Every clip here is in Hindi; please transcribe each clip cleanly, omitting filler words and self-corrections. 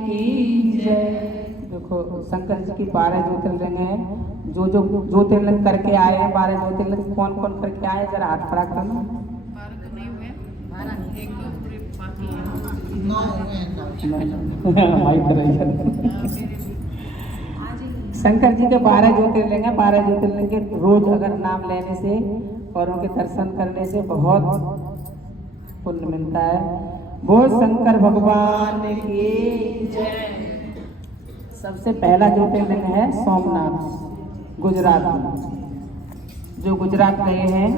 की जय। देखो शंकर जी की 12 ज्योतिर्लिंग है। जो जो ज्योतिर्लिंग करके आए हैं 12 ज्योतिर्लिंग कौन कौन करके आए हैं, जरा हाथ खड़ा करना। 12 तो नहीं हुए, 1 2 पूरे बाकी है। 9 हुए शंकर जी के 12 ज्योतिर्लिंग है। 12 ज्योतिर्लिंग के रोज अगर नाम लेने से और उनके दर्शन करने से बहुत पुण्य मिलता है। बोल शंकर भगवान की जय। सबसे पहला ज्योतिर्लिंग है सोमनाथ, गुजरात में। जो गुजरात गए हैं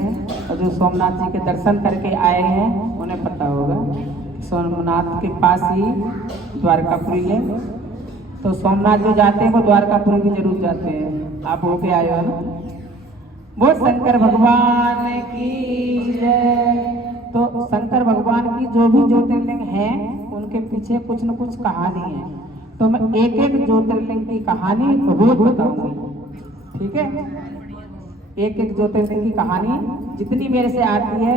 और जो सोमनाथ जी के दर्शन करके आए हैं उन्हें पता होगा सोमनाथ के पास ही द्वारकापुरी है। तो सोमनाथ जो जाते हैं वो द्वारकापुरी भी जरूर जाते हैं। आप होके आए हो ना। वो शंकर भगवान की जय। तो शंकर भगवान की जो भी ज्योतिर्लिंग है उनके पीछे कुछ न कुछ कहानी है। तो मैं एक एक ज्योतिर्लिंग की कहानी रोज बताऊंगी, ठीक है। एक एक ज्योतिर्लिंग की कहानी जितनी मेरे से आती है,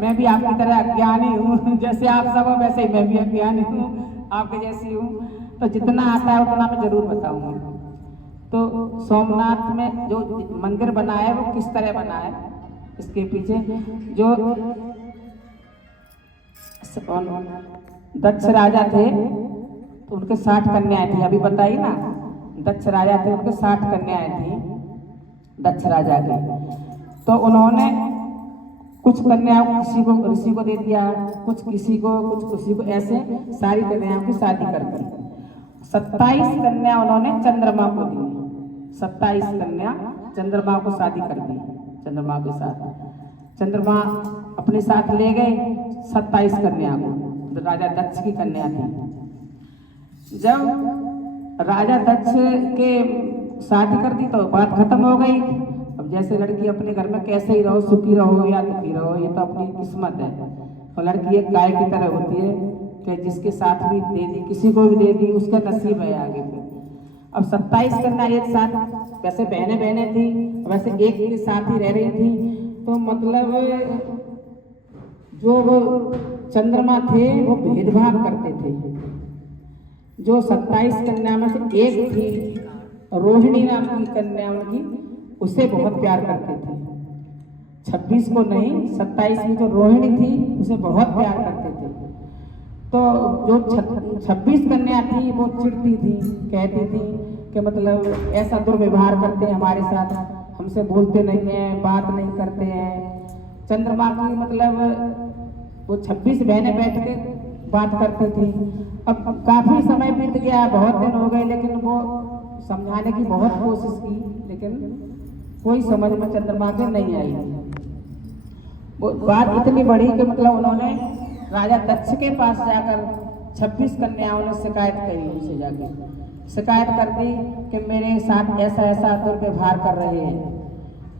मैं भी आपकी तरह अज्ञानी हूँ। जैसे आप सब हो वैसे ही मैं भी अज्ञानी हूँ, आपके जैसी हूँ। तो जितना आता है उतना मैं जरूर बताऊंगी। तो सोमनाथ में जो मंदिर बना है वो किस तरह बना है, इसके पीछे जो दक्ष राजा थे तो उनके 60 कन्याएं थी। अभी बताई ना, दक्ष राजा थे, उनके 60 कन्याएं थी दक्ष राजा के। तो उन्होंने कुछ कन्याओं को किसी को ऋषि को दे दिया, कुछ किसी को, कुछ किसी को, ऐसे सारी कन्याओं की शादी कर दी। 27 कन्या उन्होंने चंद्रमा को दी। 27 कन्या चंद्रमा को शादी कर दी। चंद्रमा के साथ चंद्रमा अपने साथ ले गए 27 कन्या को। तो राजा दक्ष की कन्या थी। जब राजा दक्ष के शादी कर दी तो बात खत्म हो गई। अब जैसे लड़की अपने घर में कैसे ही रहो, सुखी रहो या दुखी रहो, ये तो अपनी किस्मत है। तो लड़की एक गाय की तरह होती है कि जिसके साथ भी दे दी, किसी को भी दे दी, उसका नसीब है आगे पे। अब 27 कन्या एक साथ, वैसे बहने बहने थी, वैसे एक के साथ ही रह रही थी। तो मतलब जो वो चंद्रमा थे वो भेदभाव करते थे। जो 27 कन्या में से एक थी रोहिणी नाम की कन्या उनकी, उससे बहुत प्यार करते थे। 26 को नहीं, 27 में जो रोहिणी थी उसे बहुत प्यार करते थे। तो जो 26 कन्या थी वो चिढ़ती थी, कहती थी कि मतलब ऐसा दुर्व्यवहार करते हैं हमारे साथ, हमसे बोलते नहीं हैं, बात नहीं करते हैं। चंद्रमा की मतलब वो 26 बहनें बैठ के बात करती थी। अब काफी समय बीत गया, बहुत दिन हो गए, लेकिन वो समझाने की बहुत कोशिश की, लेकिन कोई समझ में चंद्रमा के नहीं आई। वो बात इतनी बड़ी कि मतलब उन्होंने राजा दक्ष के पास जाकर 26 कन्याओं ने शिकायत करी। उनसे जाकर शिकायत कर दी कि मेरे साथ ऐसा ऐसा दुर्व्यवहार कर रहे हैं।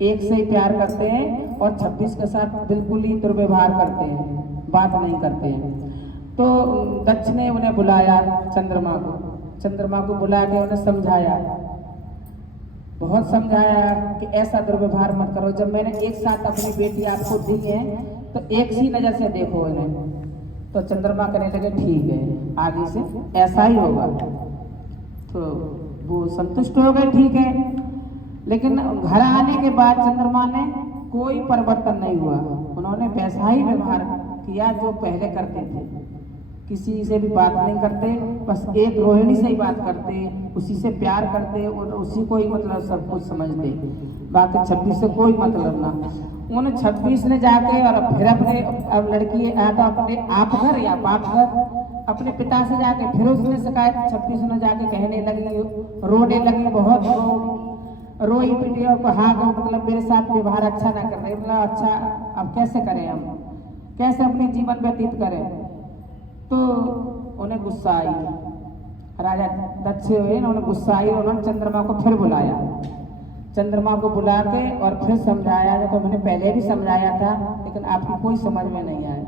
एक से ही प्यार करते हैं और 26 के साथ बिल्कुल ही दुर्व्यवहार करते हैं, बात नहीं करते हैं। तो दक्ष ने उन्हें बुलाया, चंद्रमा को बुला के उन्हें समझाया, बहुत समझाया कि ऐसा दुर्व्यवहार मत करो। जब मैंने एक साथ अपनी बेटी आपको दी है तो एक सी नजर से देखो इन्हें। तो चंद्रमा कहने लगे ठीक है, आगे से ऐसा ही होगा। तो वो संतुष्ट हो गए, ठीक है। लेकिन घर आने के बाद चंद्रमा ने कोई परिवर्तन नहीं हुआ। उन्होंने वैसा ही व्यवहार किया जो पहले करते थे। किसी से भी बात नहीं करते, बस एक रोहिणी से ही बात करते, उसी से प्यार करते और उसी को ही मतलब सब कुछ समझते, बाकी 26 से कोई मतलब ना। उन 26 ने जाके और फिर अपने, अब लड़की आता अपने आप घर या बाप घर, अपने पिता से जाके फिर उसने शिकायत 26 ने जाके कहने लगी, रोने लगी, बहुत रोई पिटी और कहा मतलब मेरे साथ व्यवहार अच्छा ना कर रहे। मतलब अच्छा अब कैसे करें, हम कैसे अपने जीवन व्यतीत करें। तो उन्हें गुस्सा आई, राजा दक्ष हुए, उन्होंने गुस्सा आई, उन्होंने चंद्रमा को फिर बुलाया। चंद्रमा को बुला के और फिर समझाया, जो मैंने पहले भी समझाया था लेकिन आपकी कोई समझ में नहीं आया।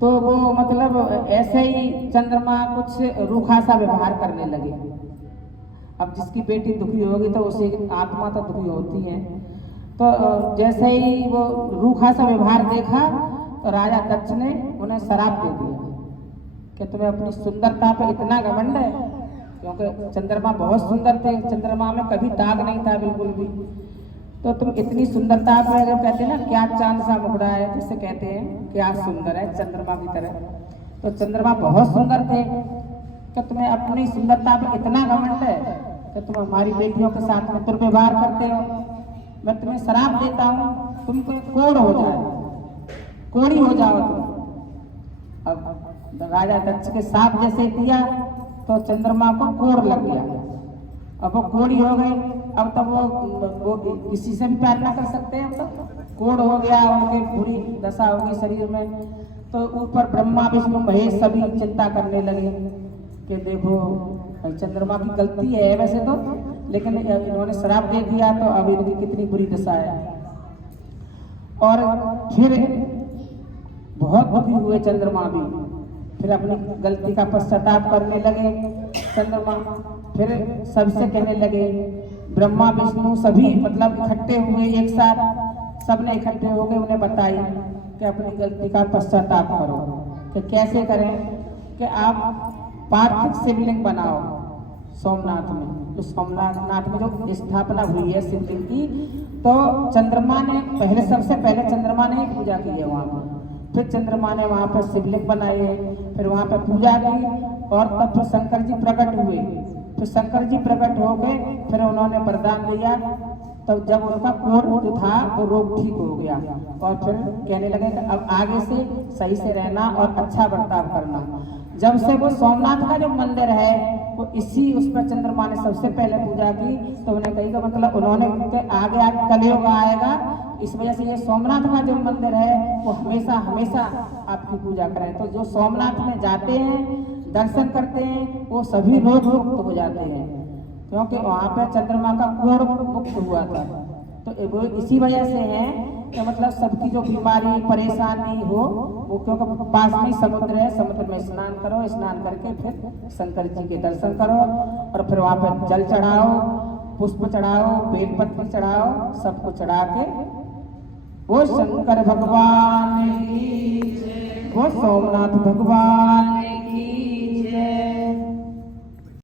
तो वो मतलब ऐसे ही चंद्रमा कुछ रूखा सा व्यवहार करने लगे। अब जिसकी बेटी दुखी होगी तो उसे आत्मा तो दुखी होती है। तो जैसे ही वो रूखा सा व्यवहार देखा तो राजा दक्ष ने उन्हें श्राप दे दिया कि तुम्हें अपनी सुंदरता पे इतना घमंड है? क्योंकि चंद्रमा बहुत सुंदर थे, चंद्रमा में कभी दाग नहीं था बिल्कुल भी। तो तुम इतनी सुंदरता पे अगर कहते हैं ना क्या चांद सा मुखड़ा है, जिसे कहते हैं क्या सुंदर है चंद्रमा की तरह, तो चंद्रमा बहुत सुंदर थे। कि तुम्हें अपनी सुंदरता पे इतना घमंड है कि तुम हमारी बेटियों के साथ में दुर्व्यवहार करते हो। मैं तुम्हें श्राप देता हूँ, तुम कोई कोढ़ हो जाए, कोढ़ी हो जाओ तुम। अब राजा दक्ष के साप जैसे दिया तो चंद्रमा को कोढ़ लग गया। अब वो कोढ़ी हो गई, अब तब वो किसी से भी प्यार ना कर सकते हैं। तो कोढ़ हो गया, उनके बुरी दशा हो गई शरीर में। तो ऊपर ब्रह्मा विष्णु महेश सभी चिंता करने लगे कि देखो चंद्रमा की गलती है वैसे तो, लेकिन इन्होंने श्राप दे दिया तो अब इनकी कितनी बुरी दशा है। और फिर बहुत दुखी हुए चंद्रमा भी, फिर अपनी गलती का पश्चाताप करने लगे चंद्रमा। फिर सबसे कहने लगे, ब्रह्मा विष्णु सभी मतलब इकट्ठे हुए एक साथ, सबने इकट्ठे हो गए, उन्हें बताई कि अपनी गलती का पश्चाताप करो। कि कैसे करें? कि आप पार्थिव शिवलिंग बनाओ सोमनाथ में। तो सोमनाथ में जो स्थापना हुई है शिवलिंग की, तो चंद्रमा ने पहले, सबसे पहले चंद्रमा ने ही पूजा की है वहाँ पर। फिर चंद्रमा ने वहाँ पर शिवलिंग बनाए, फिर वहाँ पर पूजा की, और तब फिर शंकर जी प्रकट हुए। फिर शंकर जी प्रकट हो गए, फिर उन्होंने वरदान दिया। तब जब उनका कोढ़ जो था वो रोग ठीक हो गया, और फिर कहने लगे कि अब आगे से सही से रहना और अच्छा बर्ताव करना। जब से वो सोमनाथ का जो मंदिर है वो इसी उस पर चंद्रमा ने सबसे पहले पूजा की। तो उन्हें कही का मतलब उन्होंने आगे कलयुग आएगा, इस वजह से ये सोमनाथ का जो मंदिर है वो हमेशा हमेशा आपकी पूजा करें। तो जो सोमनाथ में जाते हैं, दर्शन करते हैं, वो सभी रोग मुक्त हो जाते हैं, क्योंकि वहाँ पे चंद्रमा का कोढ़ मुक्त हुआ था। तो वो इसी वजह से है कि मतलब सबकी जो बीमारी परेशानी हो वो, क्योंकि पास में ही समुद्र है, समुद्र में स्नान करो, स्नान करके फिर शंकर जी के दर्शन करो, और फिर वहाँ पर जल चढ़ाओ, पुष्प चढ़ाओ, बेलपत्र चढ़ाओ, सबको चढ़ा के वो शंकर भगवान की, वो सोमनाथ भगवान की